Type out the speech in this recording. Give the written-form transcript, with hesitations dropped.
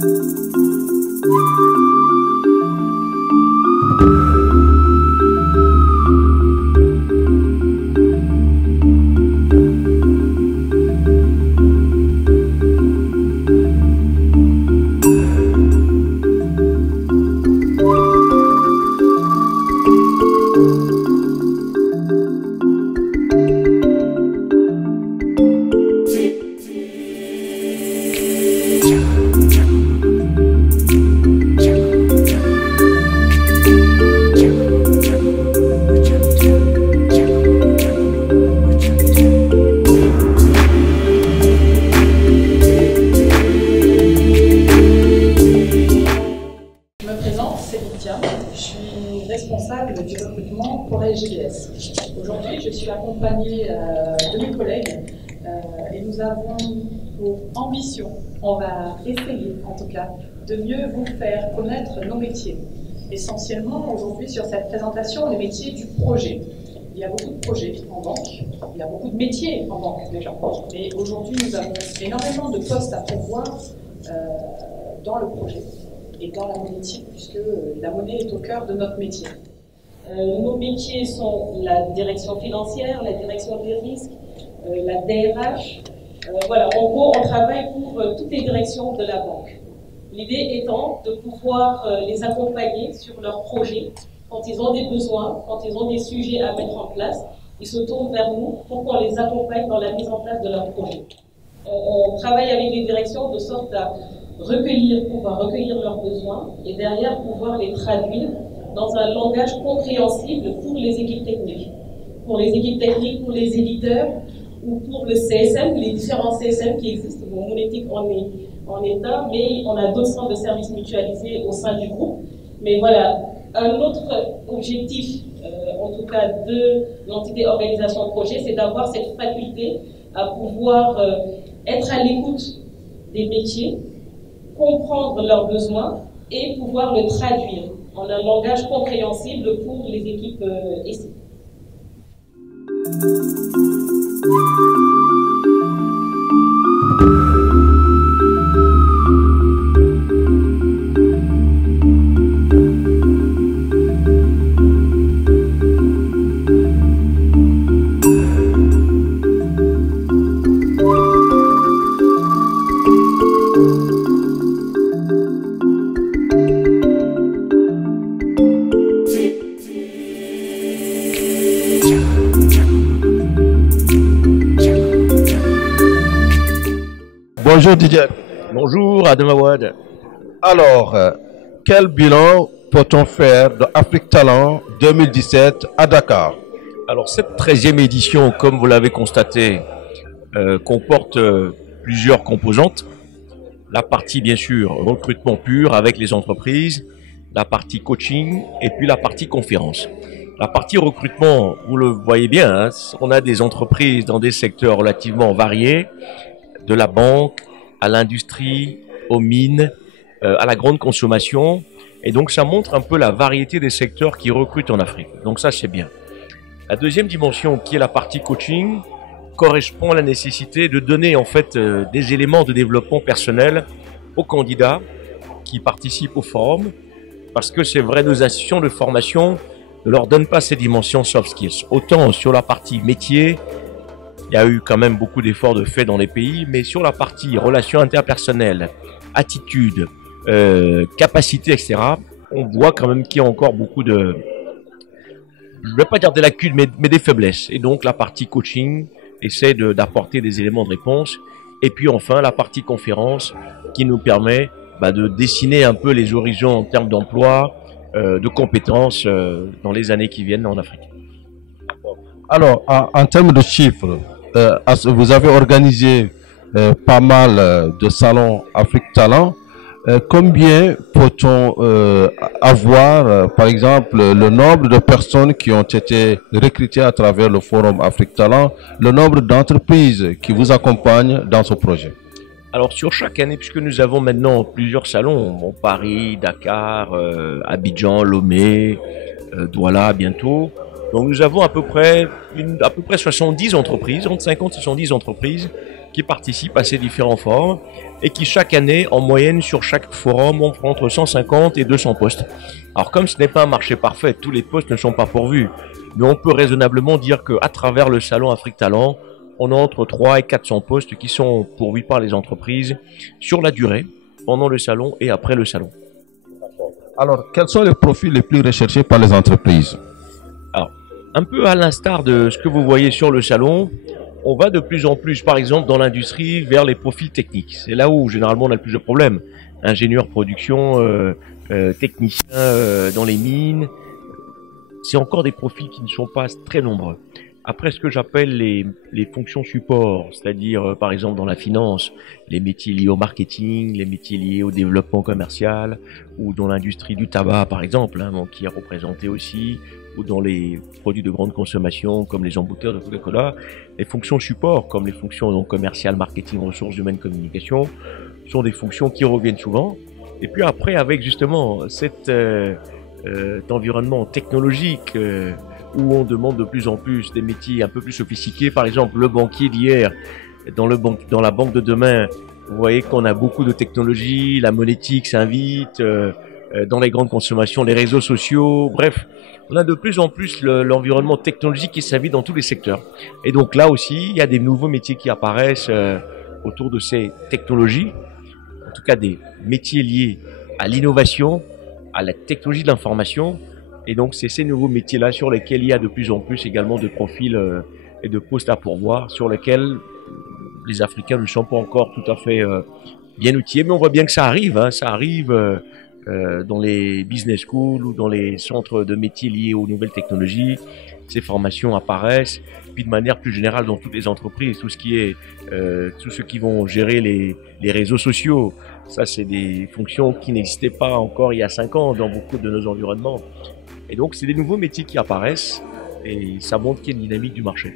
Je suis responsable du recrutement pour la SGDS. Aujourd'hui, je suis accompagnée de mes collègues et nous avons pour ambition, on va essayer en tout cas, de mieux vous faire connaître nos métiers. Essentiellement, aujourd'hui, sur cette présentation, les métiers du projet. Il y a beaucoup de projets en banque, il y a beaucoup de métiers en banque déjà. Mais aujourd'hui, nous avons énormément de postes à pourvoir dans le projet et dans la monétique, puisque la monnaie est au cœur de notre métier. Nos métiers sont la direction financière, la direction des risques, la DRH. Voilà, en gros, on travaille pour toutes les directions de la banque. L'idée étant de pouvoir les accompagner sur leurs projets. Quand ils ont des besoins, quand ils ont des sujets à mettre en place, ils se tournent vers nous pour qu'on les accompagne dans la mise en place de leurs projets. On travaille avec les directions de sorte à pouvoir recueillir leurs besoins et derrière pouvoir les traduire dans un langage compréhensible pour les équipes techniques. Pour les équipes techniques, pour les éditeurs ou pour le CSM, les différents CSM qui existent. Bon, Monétique en est un, mais on a d'autres centres de services mutualisés au sein du groupe. Mais voilà, un autre objectif, en tout cas de l'entité organisation de projet, c'est d'avoir cette faculté à pouvoir être à l'écoute des métiers, comprendre leurs besoins et pouvoir le traduire en un langage compréhensible pour les équipes ici. Bonjour Didier. Bonjour Adam Awad. Alors, quel bilan peut-on faire de Afrique Talent 2017 à Dakar? Alors cette 13e édition, comme vous l'avez constaté, comporte plusieurs composantes. La partie bien sûr recrutement pur avec les entreprises, la partie coaching et puis la partie conférence. La partie recrutement, vous le voyez bien, hein, on a des entreprises dans des secteurs relativement variés, de la banque à l'industrie, aux mines, à la grande consommation. Et donc, ça montre un peu la variété des secteurs qui recrutent en Afrique. Donc ça, c'est bien. La deuxième dimension, qui est la partie coaching, correspond à la nécessité de donner en fait des éléments de développement personnel aux candidats qui participent au forum, parce que c'est vrai, nos institutions de formation ne leur donnent pas ces dimensions soft skills. Autant sur la partie métier, il y a eu quand même beaucoup d'efforts de fait dans les pays, mais sur la partie relations interpersonnelles, attitude, capacité, etc., on voit quand même qu'il y a encore beaucoup de, je ne vais pas dire des lacunes, mais des faiblesses. Et donc la partie coaching essaie d'apporter des éléments de réponse. Et puis enfin la partie conférence qui nous permet de dessiner un peu les horizons en termes d'emploi, de compétences dans les années qui viennent en Afrique. Alors, en termes de chiffres, vous avez organisé pas mal de salons Afrique Talent. Combien peut-on avoir, par exemple, le nombre de personnes qui ont été recrutées à travers le Forum Afrique Talent, le nombre d'entreprises qui vous accompagnent dans ce projet? Alors, sur chaque année, puisque nous avons maintenant plusieurs salons, bon, Paris, Dakar, Abidjan, Lomé, Douala bientôt. Donc nous avons à peu près 70 entreprises, entre 50 et 70 entreprises qui participent à ces différents forums et qui chaque année, en moyenne, sur chaque forum, ont entre 150 et 200 postes. Alors comme ce n'est pas un marché parfait, tous les postes ne sont pas pourvus, mais on peut raisonnablement dire qu'à travers le salon Afrique Talent, on a entre 300 et 400 postes qui sont pourvus par les entreprises sur la durée, pendant le salon et après le salon. Alors, quels sont les profils les plus recherchés par les entreprises? Alors, un peu à l'instar de ce que vous voyez sur le salon, on va de plus en plus, par exemple, dans l'industrie, vers les profils techniques. C'est là où, généralement, on a le plus de problèmes. Ingénieur production, technicien dans les mines. C'est encore des profils qui ne sont pas très nombreux. Après, ce que j'appelle les fonctions support, c'est-à-dire, par exemple, dans la finance, les métiers liés au marketing, les métiers liés au développement commercial, ou dans l'industrie du tabac, par exemple, hein, qui est représenté aussi, ou dans les produits de grande consommation, comme les embouteilleurs de Coca-Cola. Les fonctions support, comme les fonctions donc, commerciales, marketing, ressources humaines, communication, sont des fonctions qui reviennent souvent. Et puis après, avec justement cet environnement technologique, où on demande de plus en plus des métiers un peu plus sophistiqués. Par exemple, le banquier d'hier, dans la banque de demain, vous voyez qu'on a beaucoup de technologies, la monétique s'invite, dans les grandes consommations, les réseaux sociaux, bref, on a de plus en plus l'environnement technologique qui s'invite dans tous les secteurs. Et donc là aussi, il y a des nouveaux métiers qui apparaissent autour de ces technologies, en tout cas des métiers liés à l'innovation, à la technologie de l'information. Et donc, c'est ces nouveaux métiers-là sur lesquels il y a de plus en plus également de profils et de postes à pourvoir, sur lesquels les Africains ne sont pas encore tout à fait bien outillés. Mais on voit bien que ça arrive, hein, ça arrive dans les business schools ou dans les centres de métiers liés aux nouvelles technologies. Ces formations apparaissent. Puis de manière plus générale dans toutes les entreprises, tout ce qui est, tous ceux qui vont gérer les réseaux sociaux. Ça, c'est des fonctions qui n'existaient pas encore il y a 5 ans dans beaucoup de nos environnements. Et donc, c'est des nouveaux métiers qui apparaissent et ça montre qu'il y a une dynamique du marché.